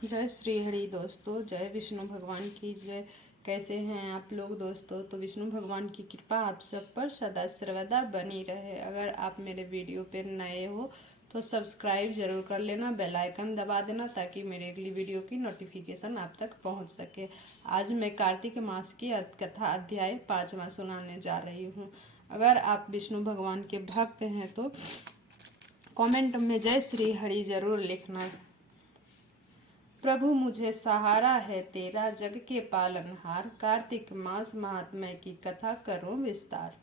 जय श्री हरि दोस्तों, जय विष्णु भगवान की जय। कैसे हैं आप लोग दोस्तों? तो विष्णु भगवान की कृपा आप सब पर सदा सर्वदा बनी रहे। अगर आप मेरे वीडियो पर नए हो तो सब्सक्राइब जरूर कर लेना, बेल आइकन दबा देना ताकि मेरे अगली वीडियो की नोटिफिकेशन आप तक पहुंच सके। आज मैं कार्तिक मास की कथा अध्याय 5वां सुनाने जा रही हूँ। अगर आप विष्णु भगवान के भक्त हैं तो कमेंट में जय श्री हरि जरूर लिखना। प्रभु मुझे सहारा है तेरा, जग के पालनहार, कार्तिक मास महात्म्य की कथा करो विस्तार।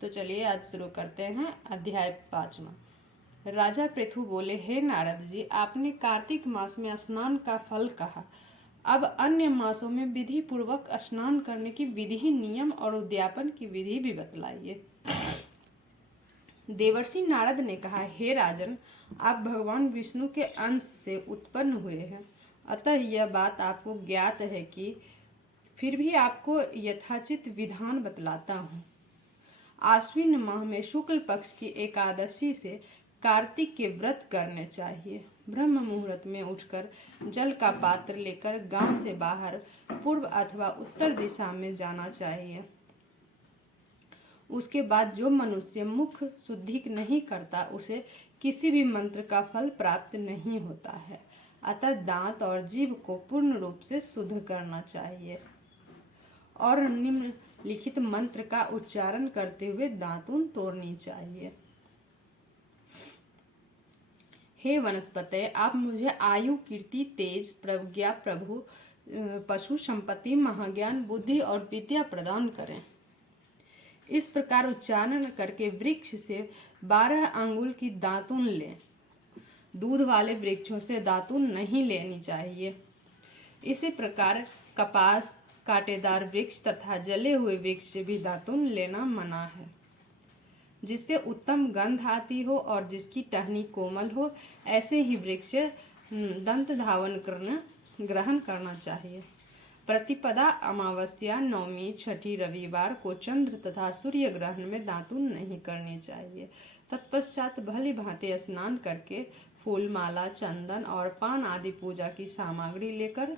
तो चलिए आज शुरू करते हैं अध्याय 5वां। राजा पृथु बोले, हे नारद जी, आपने कार्तिक मास में स्नान का फल कहा, अब अन्य मासों में विधि पूर्वक स्नान करने की विधि, नियम और उद्यापन की विधि भी बतलाइए। देवर्षि नारद ने कहा, हे राजन, आप भगवान विष्णु के अंश से उत्पन्न हुए हैं, अतः यह बात आपको ज्ञात है कि फिर भी आपको यथाचित विधान बतलाता हूँ। आश्विन माह में शुक्ल पक्ष की एकादशी से कार्तिक के व्रत करने चाहिए। ब्रह्म मुहूर्त में उठकर जल का पात्र लेकर गांव से बाहर पूर्व अथवा उत्तर दिशा में जाना चाहिए। उसके बाद जो मनुष्य मुख शुद्धि नहीं करता उसे किसी भी मंत्र का फल प्राप्त नहीं होता है। अतः दांत और जीभ को पूर्ण रूप से शुद्ध करना चाहिए और निम्नलिखित मंत्र का उच्चारण करते हुए दातून तोड़नी चाहिए। हे वनस्पते, आप मुझे आयु, कीर्ति, तेज, प्रज्ञा, प्रभु, पशु संपत्ति, महाज्ञान, बुद्धि और विद्या प्रदान करें। इस प्रकार उच्चारण करके वृक्ष से 12 अंगुल की दातून लें। दूध वाले वृक्षों से दातून नहीं लेनी चाहिए। इसी प्रकार कपास, कांटेदार वृक्ष तथा जले हुए वृक्ष से भी दातून लेना मना है। जिससे उत्तम गंध आती हो और जिसकी टहनी कोमल हो, ऐसे ही वृक्ष दंत धावन ग्रहण करना चाहिए। प्रतिपदा, अमावस्या, नवमी, छठी, रविवार को चंद्र तथा सूर्य ग्रहण में दातून नहीं करनी चाहिए। तत्पश्चात भली भांति स्नान करके फूल माला, चंदन और पान आदि पूजा की सामग्री लेकर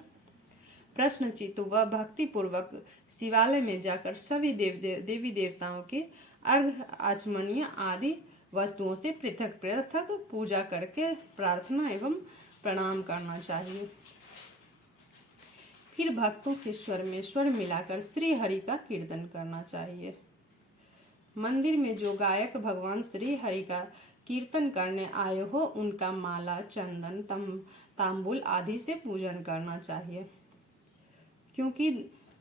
प्रश्नचित्त व भक्ति पूर्वक शिवालय में जाकर सभी देवी देवताओं के अर्घ, आचमनीय आदि वस्तुओं से पृथक पृथक पूजा करके प्रार्थना एवं प्रणाम करना चाहिए। फिर भक्तों के स्वर में स्वर मिलाकर श्री हरि का कीर्तन करना चाहिए। मंदिर में जो गायक भगवान श्री हरि का कीर्तन करने आए हो, उनका माला, चंदन, तांबूल आदि से पूजन करना चाहिए। क्योंकि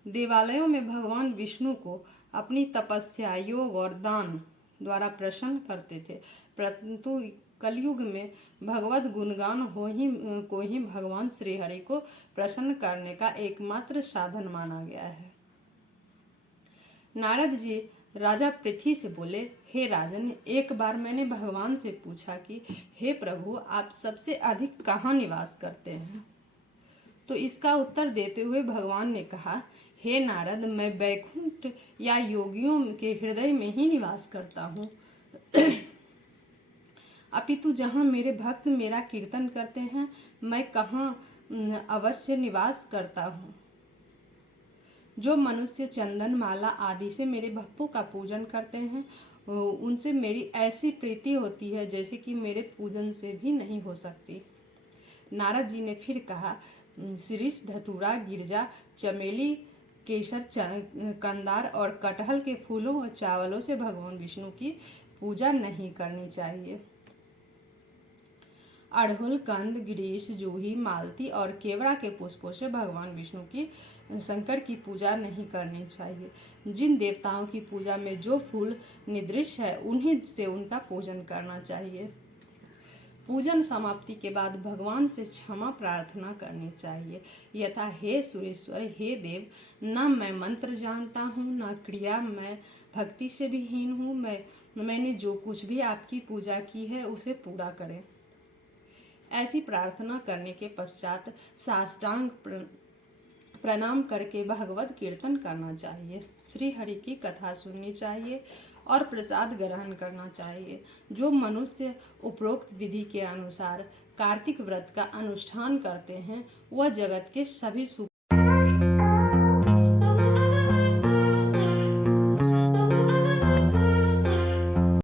देवालयों में भगवान विष्णु को अपनी तपस्या, योग और दान द्वारा प्रसन्न करते थे, परंतु कलयुग में भगवत गुणगान को ही भगवान श्री हरि को प्रसन्न करने का एकमात्र साधन माना गया है। नारद जी राजा पृथ्वी से बोले, हे राजन, एक बार मैंने भगवान से पूछा कि हे प्रभु, आप सबसे अधिक कहाँ निवास करते हैं? तो इसका उत्तर देते हुए भगवान ने कहा, हे नारद, मैं वैकुंठ या योगियों के हृदय में ही निवास करता हूँ। अपितु जहाँ मेरे भक्त मेरा कीर्तन करते हैं, मैं कहाँ अवश्य निवास करता हूँ। जो मनुष्य चंदन, माला आदि से मेरे भक्तों का पूजन करते हैं, उनसे मेरी ऐसी प्रीति होती है जैसे कि मेरे पूजन से भी नहीं हो सकती। नारद जी ने फिर कहा, शिरीष, धतूरा, गिरजा, चमेली, केसर, कंदार और कटहल के फूलों और चावलों से भगवान विष्णु की पूजा नहीं करनी चाहिए। अड़हुल, कंद, गिरीश, जूही, मालती और केवड़ा के पुष्पों से भगवान विष्णु की शंकर की पूजा नहीं करनी चाहिए। जिन देवताओं की पूजा में जो फूल निर्दिष्ट है, उन्हीं से उनका पूजन करना चाहिए। पूजन समाप्ति के बाद भगवान से क्षमा प्रार्थना करनी चाहिए, यथा, हे सुरेश्वर, हे देव, न मैं मंत्र जानता हूँ, न क्रिया, मैं भक्ति से भी हीन हूँ। मैंने जो कुछ भी आपकी पूजा की है उसे पूरा करें। ऐसी प्रार्थना करने के पश्चात साष्टांग प्रणाम करके भगवत कीर्तन करना चाहिए, श्री हरि की कथा सुननी चाहिए और प्रसाद ग्रहण करना चाहिए। जो मनुष्य उपरोक्त विधि के अनुसार कार्तिक व्रत का अनुष्ठान करते हैं वह जगत के सभी सुख